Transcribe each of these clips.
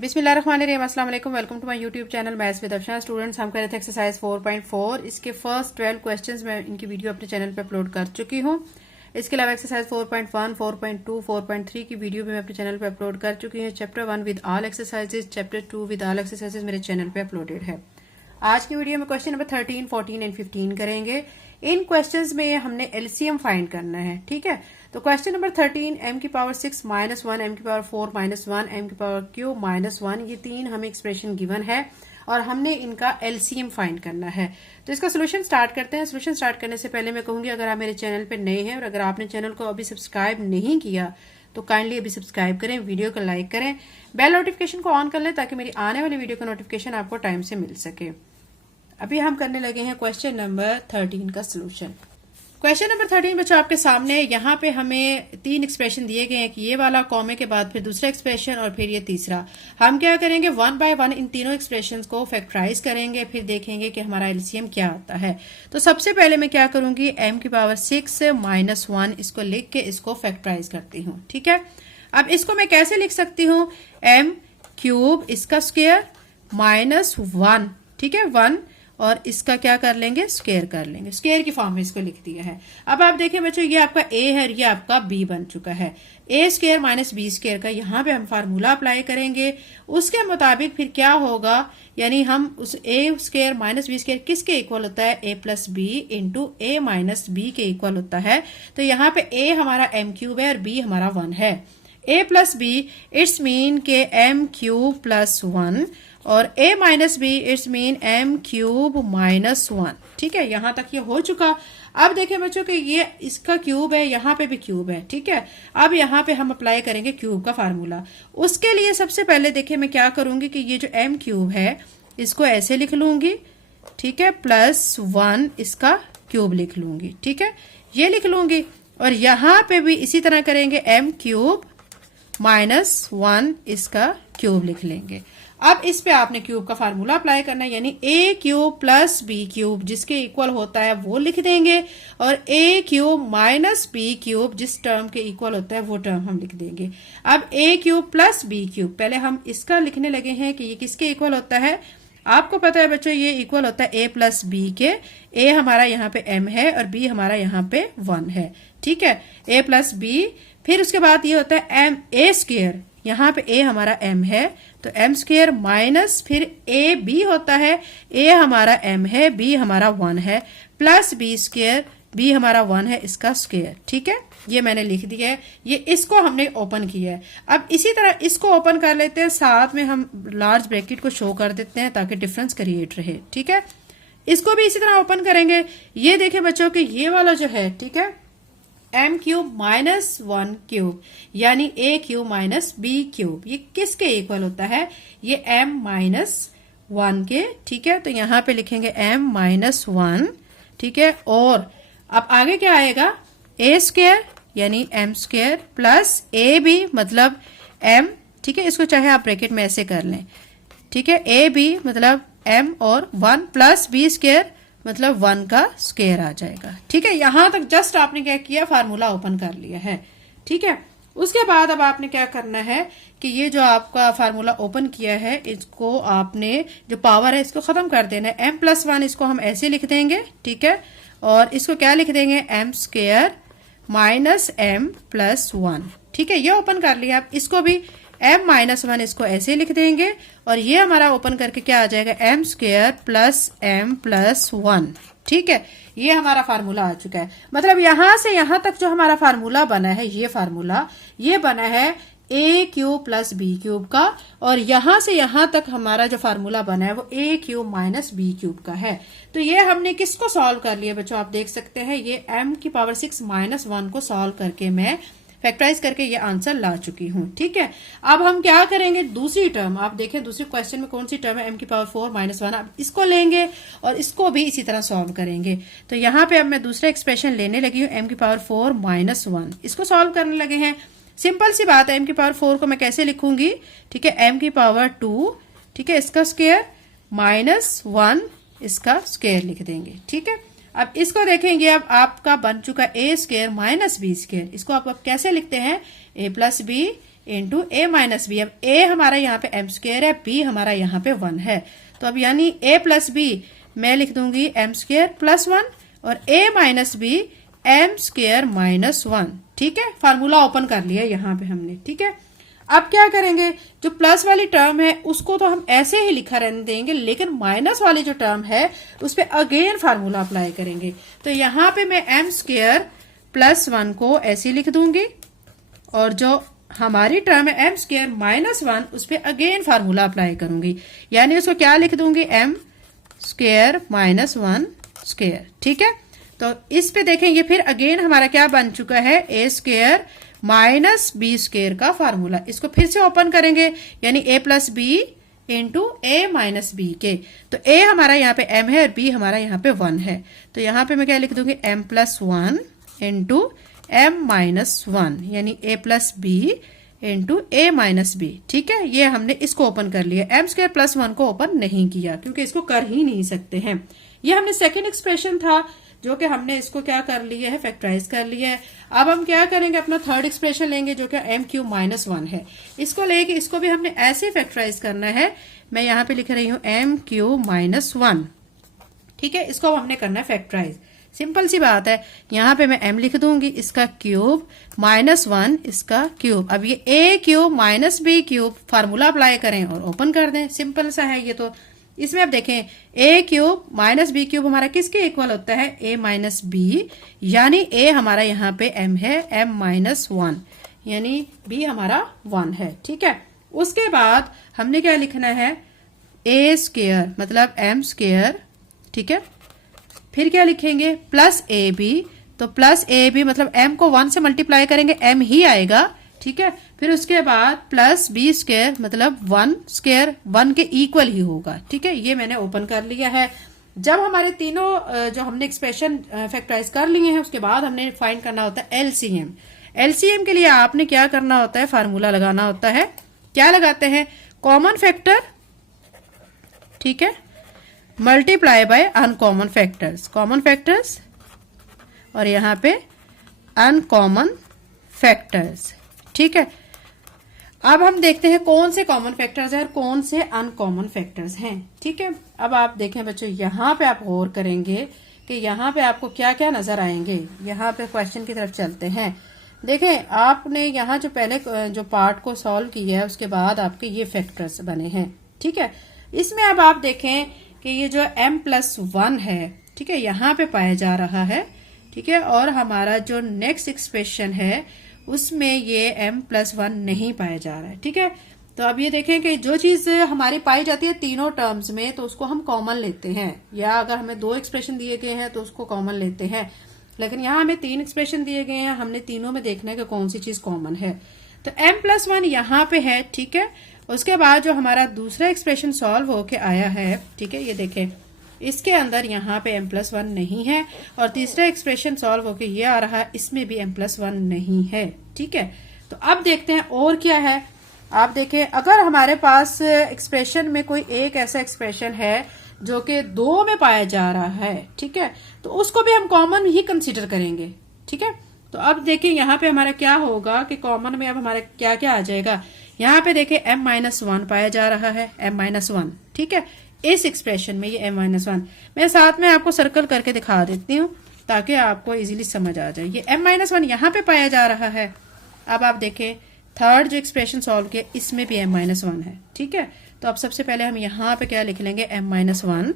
बिस्मिल्लाहिर्रहमानिर्रहीम, अस्सलाम वालेकुम। Welcome to my YouTube channel maths with Afshan. Students, हम कर रहे थे एक्सरसाइज 4.4। इसके फर्स्ट 12 क्वेश्चंस मैं इनकी वीडियो अपने चैनल पे अपलोड कर चुकी हूँ। इसके अलावा एक्सरसाइज 4.1, 4.2, 4.3 की वीडियो भी मैं अपने चैनल पे अपलोड कर चुकी हूँ। Chapter 1 with all exercises, chapter 2 with all exercises मेरे चैनल पे अपलोडेड है। आज की वीडियो में क्वेश्चन नंबर 13, 14 एंड 15 करेंगे। इन क्वेश्चंस में हमने एलसीएम फाइंड करना है, ठीक है। तो क्वेश्चन नंबर 13, m की पावर 6 माइनस 1, m की पावर 4 माइनस 1, m की पावर क्यूब माइनस 1, ये तीन हमें एक्सप्रेशन गिवन है और हमने इनका एलसीएम फाइंड करना है। तो इसका सोल्यूशन स्टार्ट करते हैं। सोल्यूशन स्टार्ट करने से पहले मैं कहूंगी, अगर आप मेरे चैनल पे नए हैं और अगर आपने चैनल को अभी सब्सक्राइब नहीं किया तो काइंडली अभी सब्सक्राइब करें, वीडियो को लाइक करें, बेल नोटिफिकेशन को ऑन कर लें ताकि मेरी आने वाली वीडियो का नोटिफिकेशन आपको टाइम से मिल सके। अभी हम करने लगे हैं क्वेश्चन नंबर 13 का सोल्यूशन। क्वेश्चन नंबर 13 बच्चों आपके सामने, यहाँ पे हमें तीन एक्सप्रेशन दिए गए हैं कि ये वाला कॉमे के बाद फिर दूसरा एक्सप्रेशन और फिर ये तीसरा। हम क्या करेंगे, वन बाय वन इन तीनों एक्सप्रेशंस को फैक्टराइज करेंगे, फिर देखेंगे कि हमारा एलसीएम क्या आता है। तो सबसे पहले मैं क्या करूंगी, m की पावर 6 माइनस 1 इसको लिख के इसको फैक्टराइज करती हूँ, ठीक है। अब इसको मैं कैसे लिख सकती हूँ, m क्यूब इसका स्क्वायर माइनस 1, ठीक है, 1 और इसका क्या कर लेंगे, स्क्वायर कर लेंगे। स्क्वायर की फॉर्म में इसको लिख दिया है। अब आप देखें बच्चों, ये आपका a है और ये आपका b बन चुका है। a square minus b square का यहाँ पे हम फार्मूला अप्लाई करेंगे। उसके मुताबिक फिर क्या होगा, यानी हम उस a square minus b square किसके इक्वल होता है, a plus b into a minus b के इक्वल होता है। तो यहाँ पे a हमारा m क्यूब है और b हमारा 1 है। a plus b it's mean के m क्यूब प्लस 1 और a minus B it's mean m cube minus 1, ठीक है। यहां तक ये हो चुका। अब देखें बच्चों कि ये इसका क्यूब है, यहाँ पे भी क्यूब है, ठीक है। अब यहाँ पे हम अप्लाई करेंगे क्यूब का फार्मूला। उसके लिए सबसे पहले देखें मैं क्या करूंगी कि ये जो m क्यूब है इसको ऐसे लिख लूंगी, ठीक है, प्लस 1 इसका क्यूब लिख लूंगी, ठीक है, ये लिख लूंगी। और यहाँ पे भी इसी तरह करेंगे, m क्यूब माइनस 1 इसका क्यूब लिख लेंगे। अब इस पे आपने क्यूब का फार्मूला अप्लाई करना है, यानी a cube plus b cube जिसके इक्वल होता है वो लिख देंगे और a cube minus b cube जिस टर्म के इक्वल होता है वो टर्म हम लिख देंगे। अब a cube plus b cube, पहले हम इसका लिखने लगे हैं कि ये किसके इक्वल होता है। आपको पता है बच्चों ये इक्वल होता है a प्लस b के। a हमारा यहाँ पे m है और b हमारा यहाँ पे 1 है, ठीक है, a प्लस b। फिर उसके बाद ये होता है m a स्क्वायर, यहाँ पे a हमारा m है तो m स्क्वायर माइनस फिर a b होता है, a हमारा m है, b हमारा 1 है, प्लस b स्क्वायर, b हमारा 1 है, इसका स्क्वायर, ठीक है। ये मैंने लिख दिया है, ये इसको हमने ओपन किया है। अब इसी तरह इसको ओपन कर लेते हैं, साथ में हम लार्ज ब्रैकेट को शो कर देते हैं ताकि डिफरेंस क्रिएट रहे, ठीक है। इसको भी इसी तरह ओपन करेंगे। ये देखें बच्चों कि ये वाला जो है, ठीक है, m क्यूब माइनस 1 क्यूब यानी a cube minus b cube, ये किसके इक्वल होता है, ये m माइनस 1 के, ठीक है। तो यहाँ पे लिखेंगे m माइनस 1, ठीक है। और अब आगे क्या आएगा, a स्क्वायर यानी m square plus a b मतलब m, ठीक है, इसको चाहे आप ब्रैकेट में ऐसे कर लें, ठीक है, a b मतलब m और 1 प्लस b स्क्वायर मतलब 1 का स्क्वायर आ जाएगा, ठीक है। यहां तक जस्ट आपने क्या किया, फार्मूला ओपन कर लिया है, ठीक है। उसके बाद अब आपने क्या करना है कि ये जो आपका फार्मूला ओपन किया है इसको आपने जो पावर है इसको खत्म कर देना है। m प्लस 1 इसको हम ऐसे लिख देंगे, ठीक है, और इसको क्या लिख देंगे, m square minus m plus 1, ठीक है, ये ओपन कर लिया। अब इसको भी m माइनस 1 इसको ऐसे लिख देंगे और ये हमारा ओपन करके क्या आ जाएगा, m square plus m plus 1, ठीक है। ये हमारा फार्मूला आ चुका है। मतलब यहां से यहां तक जो हमारा फार्मूला बना है, ये फार्मूला ये बना है a cube plus b cube का, और यहां से यहां तक हमारा जो फार्मूला बना है वो a cube minus b cube का है। तो ये हमने किसको सॉल्व कर लिया बच्चों, आप देख सकते हैं ये m की पावर 6 माइनस 1 को सॉल्व करके मैं फैक्टराइज करके ये आंसर ला चुकी हूँ, ठीक है। अब हम क्या करेंगे, दूसरी टर्म आप देखें, दूसरे क्वेश्चन में कौन सी टर्म है, m की पावर 4 माइनस 1, अब इसको लेंगे और इसको भी इसी तरह सॉल्व करेंगे। तो यहाँ पे अब मैं दूसरा एक्सप्रेशन लेने लगी हूँ, m की पावर 4 माइनस 1, इसको सॉल्व करने लगे हैं। सिंपल सी बात है, m की पावर 4 को मैं कैसे लिखूंगी, ठीक है, m की पावर 2, ठीक है, इसका स्क्वायर माइनस 1 इसका स्क्वायर लिख देंगे, ठीक है। अब इसको देखेंगे, अब आपका बन चुका a square minus B square, इसको आप कैसे लिखते हैं, a plus B into A minus B. अब ए हमारा यहाँ पे एम स्क्वायर है, बी हमारा यहाँ पे 1 है, तो अब यानी ए प्लस बी मैं लिख दूंगी एम स्क्वायर प्लस 1 और A minus B M square minus 1। ठीक है, फार्मूला ओपन कर लिया यहाँ पे हमने। ठीक है, अब क्या करेंगे, जो प्लस वाली टर्म है उसको तो हम ऐसे ही लिखा रहने देंगे, लेकिन माइनस वाली जो टर्म है उस पर अगेन फार्मूला अप्लाई करेंगे। तो यहाँ पे मैं एम स्क्वायर प्लस 1 को ऐसे लिख दूंगी और जो हमारी टर्म है एम स्क्वायर माइनस 1 उस पर अगेन फार्मूला अप्लाई करूंगी, यानी उसको क्या लिख दूंगी एम स्क्वायर माइनस 1 स्क्वायर। ठीक है, तो इस पे देखेंगे फिर अगेन हमारा क्या बन चुका है, ए स्क्वायर माइनस बी स्क्वायर का फार्मूला। इसको फिर से ओपन करेंगे, यानी ए plus B into A minus B के। तो ए हमारा यहाँ पे m है और b हमारा यहाँ पे 1 है, तो यहाँ पे मैं क्या लिख दूंगी m plus 1 into m minus 1, यानी a plus B into A minus B. ठीक है, ये हमने इसको ओपन कर लिया, एम स्क्वायर प्लस 1 को ओपन नहीं किया क्योंकि इसको कर ही नहीं सकते हैं। ये हमने सेकेंड एक्सप्रेशन था जो कि हमने इसको क्या कर लिया है, फैक्टराइज कर लिया है। अब हम क्या करेंगे, अपना थर्ड एक्सप्रेशन लेंगे जो कि एम क्यूब माइनस 1 है, इसको लेके इसको भी हमने ऐसे फैक्टराइज करना है। मैं यहाँ पे लिख रही हूँ एम क्यूब माइनस 1। ठीक है, इसको हमने करना है फैक्टराइज, सिंपल सी बात है। यहाँ पे मैं m लिख दूंगी, इसका क्यूब माइनस 1 इसका क्यूब। अब ये a cube minus B cube formula apply करें और ओपन कर दें, सिंपल सा है ये। तो इसमें अब देखें a cube minus B cube हमारा किसके इक्वल होता है, a माइनस बी, यानी a हमारा यहाँ पे m है m माइनस 1, यानी b हमारा 1 है। ठीक है, उसके बाद हमने क्या लिखना है, a स्क्वायर मतलब m स्क्वायर। ठीक है, फिर क्या लिखेंगे प्लस ए बी, तो प्लस ए बी मतलब m को 1 से मल्टीप्लाई करेंगे m ही आएगा। ठीक है, फिर उसके बाद प्लस बी स्क्वायर मतलब 1 स्क्वायर 1 के इक्वल ही होगा। ठीक है, ये मैंने ओपन कर लिया है। जब हमारे तीनों जो हमने एक्सप्रेशन फैक्टराइज कर लिए हैं उसके बाद हमने फाइंड करना होता है एलसीएम। एलसीएम के लिए आपने क्या करना होता है, फार्मूला लगाना होता है। क्या लगाते हैं, कॉमन फैक्टर, ठीक है, multiply by uncommon factors, common factors और यहाँ पे अनकॉमन फैक्टर्स। ठीक है, अब हम देखते हैं कौन से कॉमन फैक्टर्स हैं और कौन से अनकॉमन फैक्टर्स हैं। ठीक है, अब आप देखें बच्चों, यहाँ पे आप गौर करेंगे कि यहाँ पे आपको क्या क्या नजर आएंगे। यहाँ पे क्वेश्चन की तरफ चलते हैं। देखें, आपने यहाँ जो पहले जो पार्ट को सॉल्व किया है उसके बाद आपके ये फैक्टर्स बने हैं। ठीक है, इसमें अब आप देखें कि ये जो m प्लस 1 है, ठीक है, यहाँ पे पाया जा रहा है। ठीक है, और हमारा जो नेक्स्ट एक्सप्रेशन है उसमें ये m प्लस 1 नहीं पाया जा रहा है। ठीक है, तो अब ये देखें कि जो चीज हमारी पाई जाती है तीनों टर्म्स में तो उसको हम कॉमन लेते हैं, या अगर हमें 2 एक्सप्रेशन दिए गए हैं तो उसको कॉमन लेते हैं, लेकिन यहाँ हमें 3 एक्सप्रेशन दिए गए हैं, हमने तीनों में देखना है कि कौन सी चीज कॉमन है। तो m प्लस 1 यहाँ पे है। ठीक है, उसके बाद जो हमारा दूसरा एक्सप्रेशन सॉल्व होके आया है, ठीक है, ये देखें इसके अंदर यहाँ पे m प्लस 1 नहीं है, और तीसरा एक्सप्रेशन सॉल्व होके ये आ रहा है, इसमें भी m प्लस 1 नहीं है। ठीक है, तो अब देखते हैं और क्या है। आप देखें, अगर हमारे पास एक्सप्रेशन में कोई एक ऐसा एक्सप्रेशन है जो कि 2 में पाया जा रहा है, ठीक है, तो उसको भी हम कॉमन ही कंसीडर करेंगे। ठीक है, तो अब देखिए यहाँ पे हमारा क्या होगा कि कॉमन में अब हमारा क्या क्या आ जाएगा। यहाँ पे देखिए m माइनस 1 पाया जा रहा है, m माइनस 1। ठीक है, इस एक्सप्रेशन में ये m माइनस 1 मैं साथ में आपको सर्कल करके दिखा देती हूँ ताकि आपको इजीली समझ आ जाए। ये m माइनस 1 यहाँ पे पाया जा रहा है। अब आप देखें थर्ड जो एक्सप्रेशन सॉल्व किया इसमें भी m माइनस 1 है। ठीक है, तो अब सबसे पहले हम यहाँ पे क्या लिख लेंगे, m माइनस 1।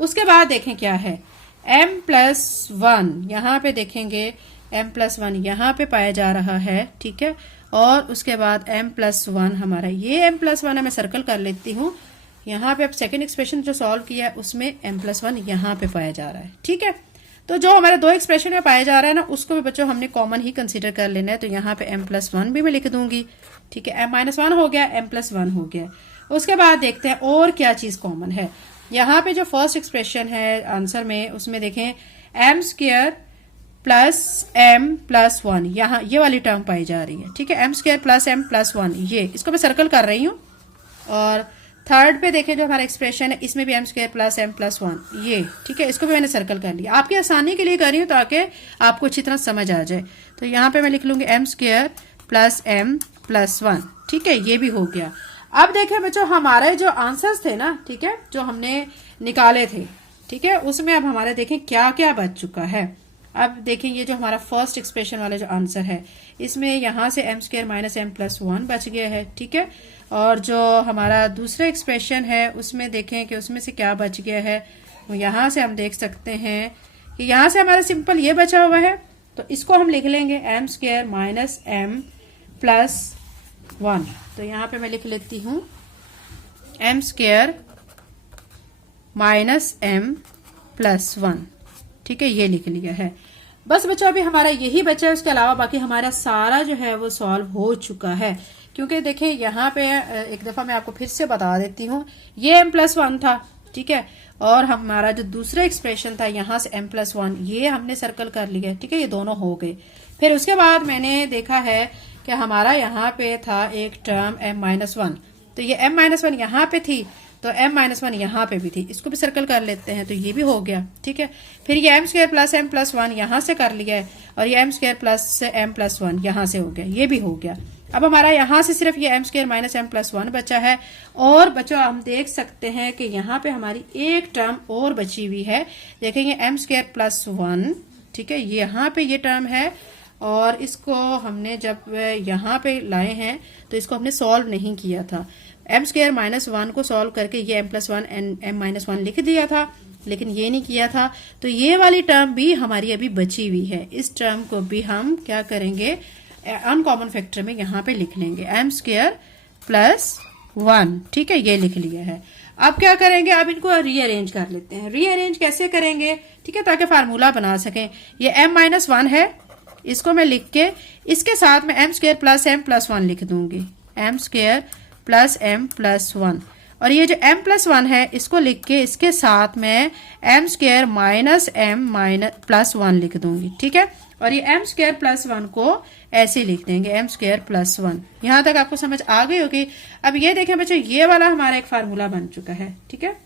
उसके बाद देखें क्या है, m प्लस 1 यहाँ पे देखेंगे, m प्लस 1 यहाँ पे पाया जा रहा है। ठीक है, और उसके बाद m प्लस 1 हमारा ये m प्लस 1 है, मैं सर्कल कर लेती हूँ। यहाँ पे अब सेकेंड एक्सप्रेशन जो सॉल्व किया है उसमें m प्लस 1 यहाँ पे पाया जा रहा है। ठीक है, तो जो हमारे 2 एक्सप्रेशन में पाया जा रहा है ना उसको भी बच्चों हमने कॉमन ही कंसीडर कर लेना है। तो यहाँ पे m प्लस 1 भी मैं लिख दूंगी। ठीक है, m माइनस 1 हो गया, m प्लस 1 हो गया। उसके बाद देखते हैं और क्या चीज कॉमन है। यहाँ पे जो फर्स्ट एक्सप्रेशन है आंसर में उसमें देखें m square plus m plus 1, यहाँ ये वाली टर्म पाई जा रही है। ठीक है, m square plus m plus 1, ये इसको मैं सर्कल कर रही हूँ। और थर्ड पे देखें जो हमारा एक्सप्रेशन है इसमें भी m square plus m plus 1, ये ठीक है, इसको भी मैंने सर्कल कर लिया। आपकी आसानी के लिए कर रही हूँ ताकि आपको अच्छी तरह समझ आ जाए। तो यहाँ पे मैं लिख लूंगी m square plus m plus 1। ठीक है, ये भी हो गया। अब देखें बच्चों, हमारे जो आंसर्स थे ना, ठीक है, जो हमने निकाले थे, ठीक है, उसमें अब हमारे देखें क्या क्या बच चुका है। अब देखें ये जो हमारा फर्स्ट एक्सप्रेशन वाला जो आंसर है, इसमें यहां से m square minus m plus 1 बच गया है। ठीक है, और जो हमारा दूसरा एक्सप्रेशन है उसमें देखें कि उसमें से क्या बच गया है। यहां से हम देख सकते हैं कि यहां से हमारा सिंपल ये बचा हुआ है, तो इसको हम लिख लेंगे m square minus m plus 1। तो यहां पे मैं लिख लेती हूं m square minus m plus 1। ठीक है, ये लिख लिया है। बस बच्चों अभी हमारा यही बचा है, उसके अलावा बाकी हमारा सारा जो है वो सॉल्व हो चुका है। क्योंकि देखिए यहाँ पे एक दफा मैं आपको फिर से बता देती हूँ, ये m प्लस 1 था। ठीक है, और हमारा जो दूसरा एक्सप्रेशन था यहाँ से m प्लस 1, ये हमने सर्कल कर लिया। ठीक है, ये दोनों हो गए। फिर उसके बाद मैंने देखा है कि हमारा यहाँ पे था एक टर्म m माइनस 1, तो ये m माइनस 1 यहाँ पे थी, तो m माइनस 1 यहाँ पे भी थी, इसको भी सर्कल कर लेते हैं, तो ये भी हो गया। ठीक है, फिर ये m square plus m plus 1 यहाँ से कर लिया है, और ये m square plus m plus 1 यहाँ से हो गया, ये भी हो गया। अब हमारा यहाँ से सिर्फ ये m square minus m plus 1 बचा है। और बच्चों हम देख सकते हैं कि यहाँ पे हमारी एक टर्म और बची हुई है। देखेंगे m स्क्वायर प्लस 1, ठीक है, यहाँ पे ये टर्म है, और इसको हमने जब यहाँ पे लाए हैं तो इसको हमने सॉल्व नहीं किया था। m स्क्वायर माइनस 1 को सॉल्व करके ये m plus 1 and m minus 1 लिख दिया था, लेकिन ये नहीं किया था। तो ये वाली टर्म भी हमारी अभी बची हुई है, इस टर्म को भी हम क्या करेंगे, अनकॉमन फैक्टर में यहाँ पे लिख लेंगे m स्क्वायर प्लस 1। ठीक है, ये लिख लिया है। अब क्या करेंगे, अब इनको रीअरेंज कर लेते हैं। रीअरेंज कैसे करेंगे, ठीक है, ताकि फार्मूला बना सकें। ये m माइनस 1 है, इसको मैं लिख के इसके साथ में m square plus m plus 1 लिख दूंगी, m square plus m plus 1। और ये जो m प्लस 1 है इसको लिख के इसके साथ में m square minus m minus plus 1 लिख दूंगी। ठीक है, और ये m स्क्वायर प्लस 1 को ऐसे लिख देंगे, m स्क्वायर प्लस 1। यहां तक आपको समझ आ गई होगी। अब ये देखें बच्चों, ये वाला हमारा एक फार्मूला बन चुका है। ठीक है,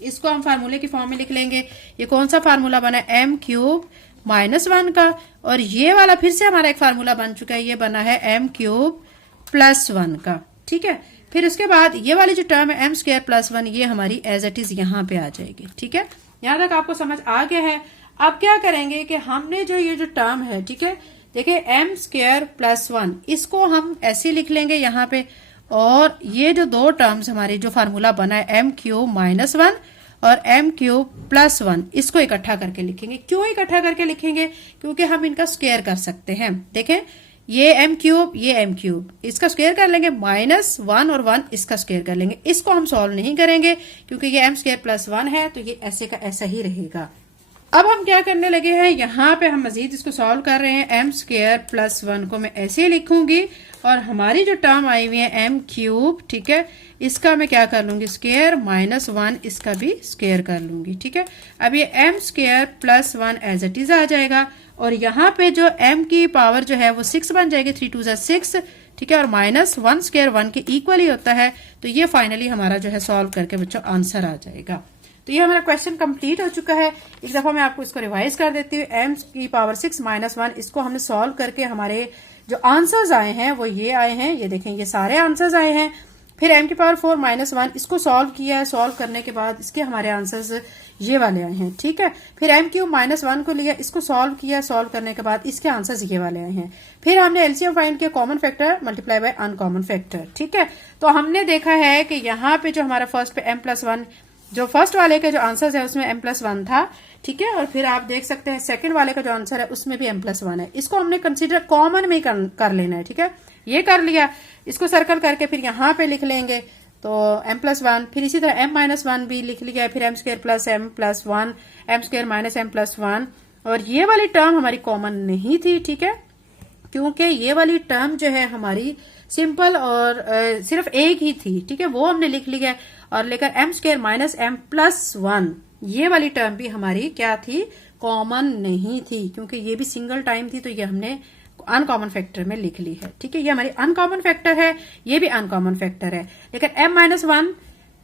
इसको हम फार्मूले की फॉर्म में लिख लेंगे। ये कौन सा फार्मूला बना है, m क्यूब माइनस 1 का, और ये वाला फिर से हमारा एक फार्मूला बन चुका है, ये बना है m क्यूब प्लस 1 का। ठीक है, फिर उसके बाद ये वाली जो टर्म है m स्क्वायर प्लस 1, ये हमारी एज इट इज यहाँ पे आ जाएगी। ठीक है, यहाँ तक आपको समझ आ गया है। अब क्या करेंगे कि हमने जो ये जो टर्म है, ठीक है, देखिए m स्क्वायर प्लस 1, इसको हम ऐसे लिख लेंगे यहाँ पे, और ये जो दो टर्म्स हमारी जो फार्मूला बना है m क्यूब माइनस 1 और m क्यूब प्लस 1, इसको इकट्ठा करके लिखेंगे। क्यों इकट्ठा करके लिखेंगे, क्योंकि हम इनका स्क्वायर कर सकते हैं। देखें, ये m क्यूब, ये m क्यूब, इसका स्क्वायर कर लेंगे, माइनस 1 और 1 इसका स्क्वायर कर लेंगे। इसको हम सॉल्व नहीं करेंगे क्योंकि ये m स्क्वायर प्लस 1 है, तो ये ऐसे का ऐसा ही रहेगा। अब हम क्या करने लगे हैं, यहाँ पे हम मजीद इसको सॉल्व कर रहे हैं। m स्क्वायर प्लस 1 को मैं ऐसे लिखूंगी, और हमारी जो टर्म आई हुई है m क्यूब, ठीक है, इसका मैं क्या कर लूंगी, स्क्वायर माइनस 1, इसका भी स्क्वायर कर लूंगी। ठीक है, अब ये m square plus 1 as it is आ जाएगा, और यहाँ पे जो m की पावर जो है वो 6 बन जाएगी, 3 2 6। ठीक है, और माइनस 1 स्क्वायर 1 के इक्वल ही होता है। तो ये फाइनली हमारा जो है सॉल्व करके बच्चों आंसर आ जाएगा। तो ये हमारा क्वेश्चन कंप्लीट हो चुका है। एक दफा मैं आपको इसको रिवाइज कर देती हूँ। m की पावर 6 माइनस 1, इसको हमने सॉल्व करके हमारे जो आंसर्स आए हैं वो ये आए हैं, ये देखें, ये सारे आंसर्स आए हैं। फिर m की पावर 4 माइनस 1, इसको सॉल्व किया है, सॉल्व करने के बाद इसके हमारे आंसर्स ये वाले आए हैं। ठीक है, फिर m क्यूब माइनस 1 को लिया, इसको सॉल्व किया, सॉल्व करने के बाद इसके आंसर्स ये वाले आए हैं। फिर हमने एलसीएम फाइंड किया, common factor multiply by uncommon factor. ठीक है, तो हमने देखा है कि यहाँ पे जो हमारा फर्स्ट पे m प्लस 1, जो फर्स्ट वाले के जो आंसर है उसमें m प्लस 1 था। ठीक है, और फिर आप देख सकते हैं सेकंड वाले का जो आंसर है उसमें भी m प्लस 1 है। इसको हमने कंसीडर कॉमन में कर लेना है। ठीक है, ये कर लिया, इसको सर्कल करके फिर यहाँ पे लिख लेंगे, तो m प्लस 1। फिर इसी तरह m माइनस 1 भी लिख लिया, फिर m square plus m plus 1, m square minus m plus 1, और ये वाली टर्म हमारी कॉमन नहीं थी। ठीक है, क्योंकि ये वाली टर्म जो है हमारी सिंपल और सिर्फ एक ही थी। ठीक है, वो हमने लिख लिया, और लेकर m square minus m plus 1, ये वाली टर्म भी हमारी क्या थी, कॉमन नहीं थी, क्योंकि ये भी सिंगल टाइम थी, तो ये हमने अनकॉमन फैक्टर में लिख ली है। ठीक है, ये हमारी अनकॉमन फैक्टर है, ये भी अनकॉमन फैक्टर है। लेकिन m माइनस 1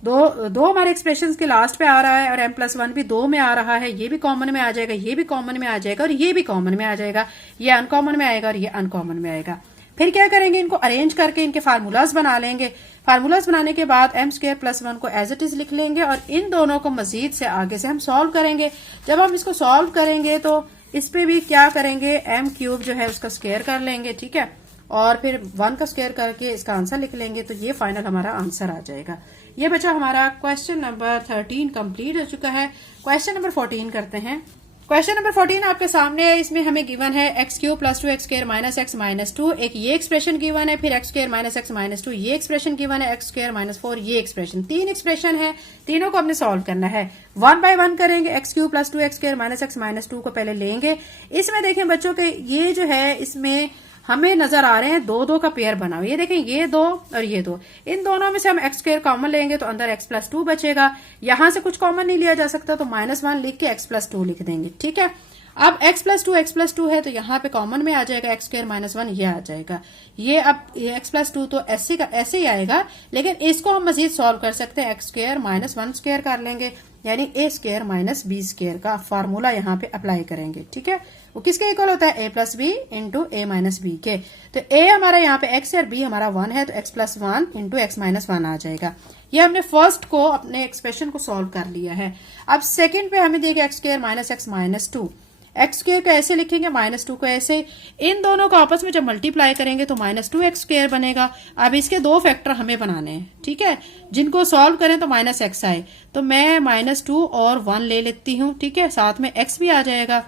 दो हमारे एक्सप्रेशन के लास्ट पे आ रहा है, और m प्लस 1 भी 2 में आ रहा है, ये भी कॉमन में आ जाएगा, ये भी कॉमन में आ जाएगा, और ये भी कॉमन में आ जाएगा। ये अनकॉमन में आएगा और ये अनकॉमन में आएगा। फिर क्या करेंगे, इनको अरेंज करके इनके फार्मूलाज बना लेंगे। फार्मूलाज बनाने के बाद m स्क्वायर प्लस 1 को एज इट इज लिख लेंगे और इन दोनों को मजीद से आगे से हम सॉल्व करेंगे। जब हम इसको सॉल्व करेंगे तो इस पे भी क्या करेंगे, m क्यूब जो है उसका स्क्वायर कर लेंगे, ठीक है, और फिर 1 का स्क्वायर करके इसका आंसर लिख लेंगे। तो ये फाइनल हमारा आंसर आ जाएगा। ये बच्चा हमारा क्वेश्चन नंबर 13 कंप्लीट हो चुका है। क्वेश्चन नंबर 14 करते हैं। क्वेश्चन नंबर 14 आपके सामने है। इसमें हमें गिवन है x cube plus 2 x square minus x minus 2, एक ये एक्सप्रेशन गिवन है, फिर x square minus x minus 2 ये एक्सप्रेशन गिवन है, एक्स स्क्वायर माइनस 4 ये एक्सप्रेशन। 3 एक्सप्रेशन है, तीनों को हमने सॉल्व करना है। 1 बाय 1 करेंगे। X cube plus 2 x square minus x minus 2 को पहले लेंगे। इसमें देखें बच्चों के ये जो है इसमें हमें नजर आ रहे हैं 2 का पेयर बना हुआ। ये देखें ये 2 और ये 2, इन दोनों में से हम एक्स स्क्वायर कॉमन लेंगे तो अंदर एक्स प्लस 2 बचेगा। यहां से कुछ कॉमन नहीं लिया जा सकता तो -1 लिख के एक्स प्लस 2 लिख देंगे, ठीक है। अब x प्लस टू है तो यहाँ पे कॉमन में आ जाएगा एक्स स्क्वायर माइनस 1 ये आ जाएगा। ये अब x प्लस 2 तो ऐसे ही आएगा, लेकिन इसको हम मजीद सॉल्व कर सकते हैं। एक्स स्क्वायर माइनस 1 स्क्वायर कर लेंगे, यानी a square minus B square का फार्मूला यहाँ पे अप्लाई करेंगे, ठीक है। वो किसके इक्वल होता है, a plus B into A minus B के। तो a हमारा यहाँ पे x और b हमारा 1 है तो x plus 1 into x minus 1 आ जाएगा। ये हमने फर्स्ट को अपने एक्सप्रेशन को सॉल्व कर लिया है। अब सेकेंड पे हमें देगा x square minus x minus 2। X square को ऐसे लिखेंगे, -2 को ऐसे। इन दोनों को आपस में जब मल्टीप्लाई करेंगे तो -2 एक्स स्क्वायर बनेगा। अब इसके 2 फैक्टर हमें बनाने हैं, ठीक है, जिनको सॉल्व करें तो -x आए। तो मैं -2 और 1 ले लेती हूँ, ठीक है, साथ में x भी आ जाएगा।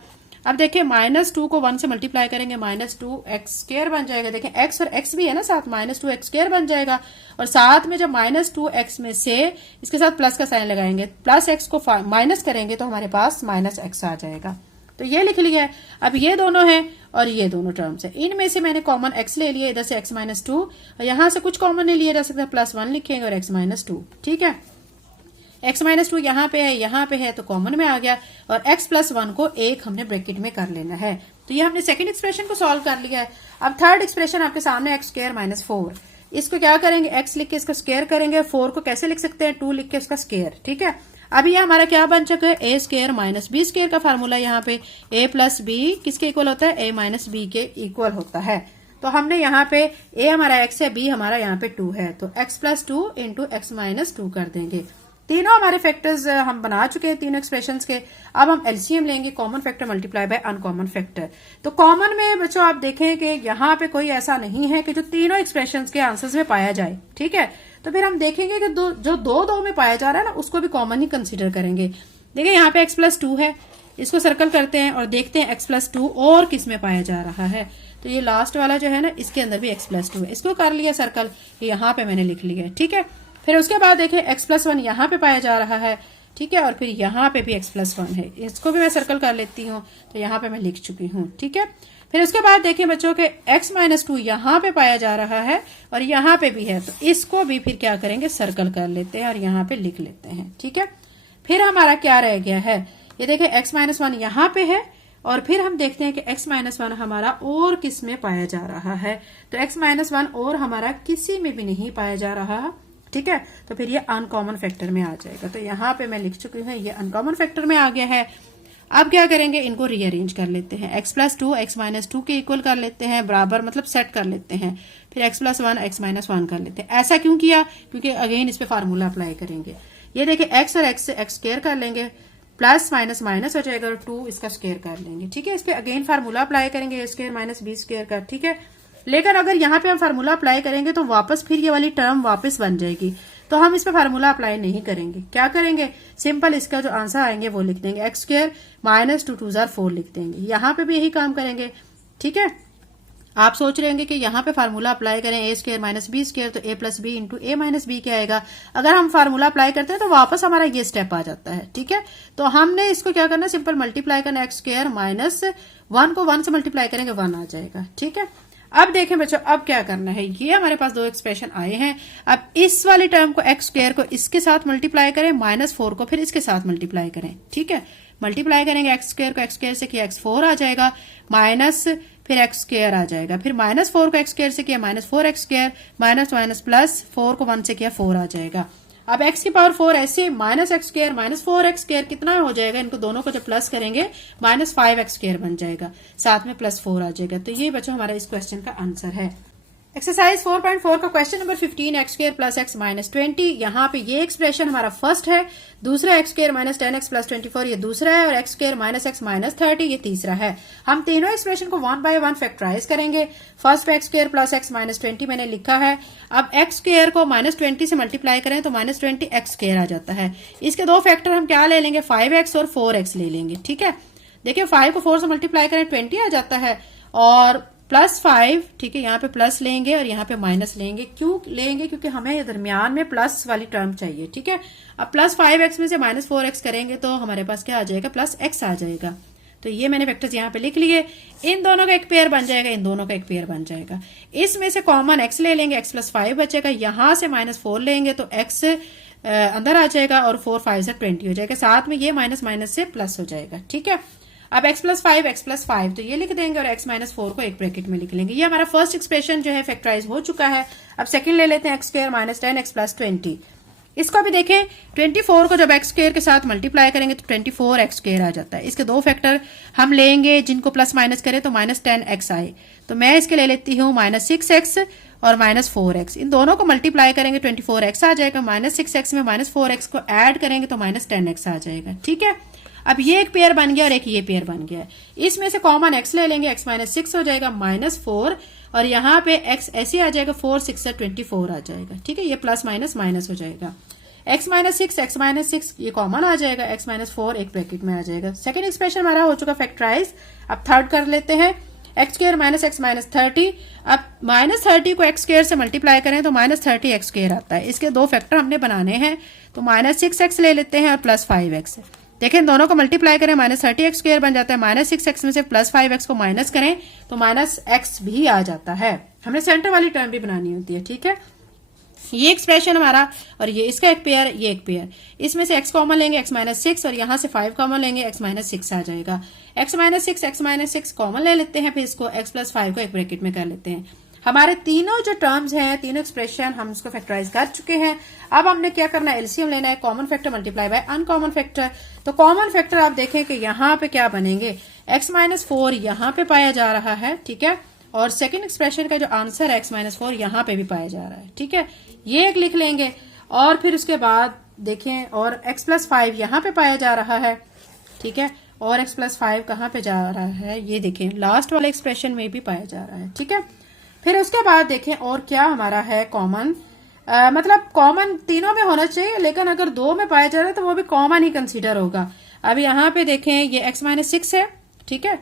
अब देखिए -2 को 1 से मल्टीप्लाई करेंगे, -2 एक्स स्क्वायर बन जाएगा। देखें x और x भी है ना साथ, -2 एक्स स्क्वायर बन जाएगा। और साथ में जब -2 x में से इसके साथ प्लस का साइन लगाएंगे, प्लस x को माइनस करेंगे तो हमारे पास -x आ जाएगा। तो ये लिख लिया है। अब ये दोनों हैं और ये दोनों टर्म्स है, इनमें से मैंने कॉमन x ले लिया, इधर से x माइनस 2 और यहां से कुछ कॉमन नहीं लिया जा सकता, +1 लिखेंगे और x माइनस 2, ठीक है। x माइनस 2 यहाँ पे है तो कॉमन में आ गया और x प्लस 1 को 1 हमने ब्रैकेट में कर लेना है। तो ये हमने सेकंड एक्सप्रेशन को सॉल्व कर लिया है। अब थर्ड एक्सप्रेशन आपके सामने एक्स स्क्वायर माइनस 4, इसको क्या करेंगे, x लिख के इसका स्क्वायर करेंगे। 4 को कैसे लिख सकते हैं, 2 लिख के इसका स्क्वायर, ठीक है। अब ये हमारा क्या बन चुका है, ए स्क्वायर माइनस बी स्क्वायर का फार्मूला। यहाँ पे a प्लस बी किसके इक्वल होता है, a माइनस बी के इक्वल होता है। तो हमने यहाँ पे a हमारा x है, b हमारा यहाँ पे 2 है, तो x plus 2 into x minus 2 कर देंगे। तीनों हमारे फैक्टर्स हम बना चुके हैं, तीनों एक्सप्रेशंस के। अब हम एलसीएम लेंगे, common factor multiply by uncommon factor. तो कॉमन में बच्चों आप देखें कि यहाँ पे कोई ऐसा नहीं है कि जो तीनों एक्सप्रेशंस के आंसर्स में पाया जाए, ठीक है। तो फिर हम देखेंगे कि जो दो में पाया जा रहा है ना, उसको भी कॉमन ही कंसीडर करेंगे। देखिए यहाँ पे x प्लस 2 है, इसको सर्कल करते हैं और देखते हैं x प्लस 2 और किस में पाया जा रहा है। तो ये लास्ट वाला जो है ना, इसके अंदर भी x प्लस 2 है, इसको कर लिया सर्कल, यहाँ पे मैंने लिख लिया, ठीक है। फिर उसके बाद देखिए x प्लस 1 यहाँ पे पाया जा रहा है, ठीक है, और फिर यहाँ पे भी x प्लस 1 है, इसको भी मैं सर्कल कर लेती हूँ, तो यहाँ पे मैं लिख चुकी हूँ, ठीक है। फिर उसके बाद देखिए बच्चों के x माइनस 2 यहाँ पे पाया जा रहा है और यहाँ पे भी है, तो इसको भी फिर क्या करेंगे, सर्कल कर लेते हैं और यहाँ पे लिख लेते हैं, ठीक है। फिर हमारा क्या रह गया है, ये देखिए x माइनस 1 यहाँ पे है और फिर हम देखते हैं कि x माइनस 1 हमारा और किस में पाया जा रहा है। तो x माइनस 1 और हमारा किसी में भी नहीं पाया जा रहा है, ठीक है। तो फिर ये अनकॉमन फैक्टर में आ जाएगा। तो यहाँ पे मैं लिख चुकी हूँ, ये अनकॉमन फैक्टर में आ गया है। अब क्या करेंगे, इनको रीअरेंज कर लेते हैं। x प्लस 2 एक्स माइनस 2 के इक्वल कर लेते हैं, बराबर मतलब सेट कर लेते हैं। फिर x प्लस 1 एक्स माइनस 1 कर लेते हैं। ऐसा क्यों किया, क्योंकि अगेन इस पे फार्मूला अप्लाई करेंगे। ये देखिए x और x से x स्क्वायर कर लेंगे, प्लस माइनस माइनस हो जाएगा और 2 इसका स्क्वायर कर लेंगे, ठीक है। इस पे अगेन फार्मूला अप्लाई करेंगे, a square minus B square का, ठीक है। लेकिन अगर यहाँ पे हम फार्मूला अप्लाई करेंगे तो वापस फिर ये वाली टर्म वापस बन जाएगी, तो हम इस पे फार्मूला अप्लाई नहीं करेंगे। क्या करेंगे, सिंपल इसका जो आंसर आएंगे वो लिख देंगे, एक्स स्क्वायर माइनस 2 2 4 लिख देंगे। यहाँ पे भी यही काम करेंगे, ठीक है। आप सोच रहे होंगे कि यहाँ पे फार्मूला अप्लाई करें, ए स्क्वायर माइनस बी स्क्वायर, तो ए plus B into A minus B क्या आएगा। अगर हम फार्मूला अप्लाई करते हैं तो वापस हमारा ये स्टेप आ जाता है, ठीक है। तो हमने इसको क्या करना, सिंपल मल्टीप्लाई करना, एक्स स्क्वायर माइनस 1 को 1 से मल्टीप्लाई करेंगे 1 आ जाएगा, ठीक है। अब देखें बच्चों, अब क्या करना है, ये हमारे पास 2 एक्सप्रेशन आए हैं। अब इस वाली टर्म को एक्स स्क्वायर को इसके साथ मल्टीप्लाई करें, -4 को फिर इसके साथ मल्टीप्लाई करें, ठीक है। मल्टीप्लाई करेंगे एक्स स्क्वायर को एक्स स्क्वायर से किया x4 आ जाएगा, माइनस फिर एक्स स्क्वायर आ जाएगा, फिर -4 को एक्स स्क्वायर से किया -4 x square, minus minus plus 4 को 1 से किया 4 आ जाएगा। अब x की पावर 4 ऐसे minus x square minus 4 x square कितना हो जाएगा, इनको दोनों को जब प्लस करेंगे -5 एक्स स्क्वायर बन जाएगा, साथ में +4 आ जाएगा। तो ये बच्चों हमारा इस क्वेश्चन का आंसर है। एक्सरसाइज 4.4 का question number 15 x square plus x minus 20। यहाँ पे ये एक्सप्रेशन हमारा फर्स्ट है, दूसरा x square minus 10x plus 24 ये दूसरा है, और x square minus x minus 30 ये तीसरा है। हम तीनों एक्सप्रेशन को 1 बाय 1 फैक्टराइज करेंगे। फर्स्ट पे x square plus x minus 20 मैंने लिखा है। अब एक्स स्क्र को माइनस 20 से मल्टीप्लाई करें तो माइनस 20 एक्स स्क्र आ जाता है। इसके दो फैक्टर हम क्या ले लेंगे, 5x और 4x ले लेंगे। ठीक है, देखिए 5 को 4 से मल्टीप्लाई करें 20 आ जाता है, और प्लस 5, ठीक है, यहाँ पे प्लस लेंगे और यहाँ पे माइनस लेंगे। क्यों लेंगे, क्योंकि हमें दरमियान में प्लस वाली टर्म चाहिए। ठीक है, अब प्लस 5x में से माइनस 4x करेंगे तो हमारे पास क्या आ जाएगा, प्लस x आ जाएगा। तो ये मैंने वेक्टर्स यहाँ पे लिख लिए। इन दोनों का एक पेयर बन जाएगा, इन दोनों का एक पेयर बन जाएगा। इसमें से कॉमन x ले लेंगे, x प्लस 5 बचेगा। यहां से माइनस 4 लेंगे तो x अंदर आ जाएगा और 4 5 से 20 हो जाएगा। साथ में ये माइनस माइनस से प्लस हो जाएगा। ठीक है, अब x प्लस 5 तो ये लिख देंगे और x माइनस 4 को एक ब्रैकेट में लिख लेंगे। ये हमारा फर्स्ट एक्सप्रेशन जो है फैक्टराइज हो चुका है। अब सेकंड ले लेते हैं x square minus 10x plus 20। इसको भी देखें, 24 को जब एक्स स्क्र के साथ मल्टीप्लाई करेंगे तो 24 एक्स स्क्र आ जाता है। इसके दो फैक्टर हम लेंगे जिनको प्लस माइनस करें तो माइनस 10x आए, तो मैं इसके ले लेती हूँ माइनस 6x और माइनस 4x। इन दोनों को मल्टीप्लाई करेंगे 24x आ जाएगा। माइनस 6x में माइनस 4x को ऐड करेंगे तो माइनस 10x आ जाएगा। ठीक है, अब ये एक पेयर बन गया और एक ये पेयर बन गया। इसमें से कॉमन x ले लेंगे, x माइनस 6 हो जाएगा माइनस 4, और यहाँ पे x ऐसे आ जाएगा 4 6 से 24 आ जाएगा। ठीक है, ये प्लस माइनस माइनस हो जाएगा। x माइनस 6 ये कॉमन आ जाएगा, x माइनस 4 एक ब्रैकेट में आ जाएगा। सेकंड एक्सप्रेशन हमारा हो चुका फैक्टराइज। अब थर्ड कर लेते हैं, x square minus x minus 30। अब माइनस 30 को एक्स स्क्र से मल्टीप्लाई करें तो माइनस 30 एक्स स्क्र आता है। इसके दो फैक्टर हमने बनाने हैं, तो माइनस 6x ले लेते हैं और प्लस 5x। देखें दोनों को मल्टीप्लाई करें माइनस 30 एक्स स्क्र बन जाता है। माइनस 6x में से प्लस 5x को माइनस करें तो माइनस x भी आ जाता है। हमने सेंटर वाली टर्म भी बनानी होती है। ठीक है, ये एक्सप्रेशन हमारा, और ये इसका एक पेयर, ये एक पेयर। इसमें से x कॉमन लेंगे, x माइनस 6, और यहाँ से 5 कॉमन लेंगे, x माइनस 6 आ जाएगा। x माइनस 6 कॉमन ले लेते हैं, फिर इसको x प्लस 5 को एक ब्रैकेट में कर लेते हैं। हमारे तीनों जो टर्म्स हैं, तीनों एक्सप्रेशन हम इसको फैक्टराइज कर चुके हैं। अब हमने क्या करना है, एलसीएम लेना है, common factor multiply by uncommon factor. तो कॉमन फैक्टर आप देखें कि यहाँ पे क्या बनेंगे, x माइनस 4 यहाँ पे पाया जा रहा है। ठीक है, और सेकंड एक्सप्रेशन का जो आंसर है x माइनस 4 यहाँ पे भी पाया जा रहा है। ठीक है, ये एक लिख लेंगे, और फिर उसके बाद देखें, और x प्लस 5 यहाँ पे पाया जा रहा है। ठीक है, और x प्लस 5 कहाँ पे जा रहा है, ये देखें लास्ट वाले एक्सप्रेशन में भी पाया जा रहा है। ठीक है, फिर उसके बाद देखें और क्या हमारा है कॉमन, मतलब कॉमन तीनों में होना चाहिए, लेकिन अगर दो में पाया जा रहा है तो वो भी कॉमन ही कंसीडर होगा। अब यहाँ पे देखें ये x माइनस 6 है। ठीक है,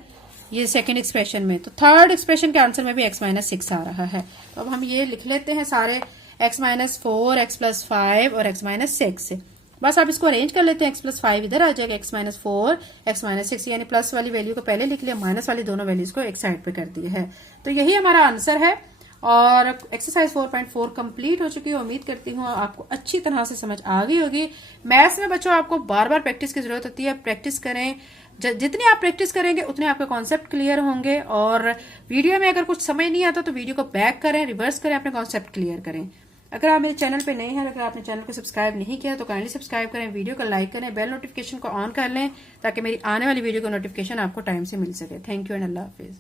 ये सेकंड एक्सप्रेशन में, तो थर्ड एक्सप्रेशन के आंसर में भी x माइनस 6 आ रहा है। तो अब हम ये लिख लेते हैं सारे, x माइनस 4, x प्लस 5 और x माइनस 6। बस आप इसको अरेंज कर लेते हैं, x प्लस 5 इधर आ जाएगा, x माइनस 4, x माइनस 6, यानी प्लस वाली वैल्यू को पहले लिख लिया, माइनस वाली दोनों वैल्यूज को एक साइड पे कर दिया है। तो यही हमारा आंसर है, और एक्सरसाइज 4.4 कंप्लीट हो चुकी है। उम्मीद करती हूँ आपको अच्छी तरह से समझ आ गई होगी। मैथ्स में बच्चों आपको बार बार प्रैक्टिस की जरूरत होती है, प्रैक्टिस करें। जितनी आप प्रैक्टिस करेंगे उतने आपके कॉन्सेप्ट क्लियर होंगे, और वीडियो में अगर कुछ समझ नहीं आता तो वीडियो को बैक करें, रिवर्स करें, अपने कॉन्सेप्ट क्लियर करें। अगर आप मेरे चैनल पे नए हैं, अगर आपने चैनल को सब्सक्राइब नहीं किया तो काइंडली सब्सक्राइब करें, वीडियो को लाइक करें, बेल नोटिफिकेशन को ऑन कर लें ताकि मेरी आने वाली वीडियो का नोटिफिकेशन आपको टाइम से मिल सके। Thank you and Allah Hafiz.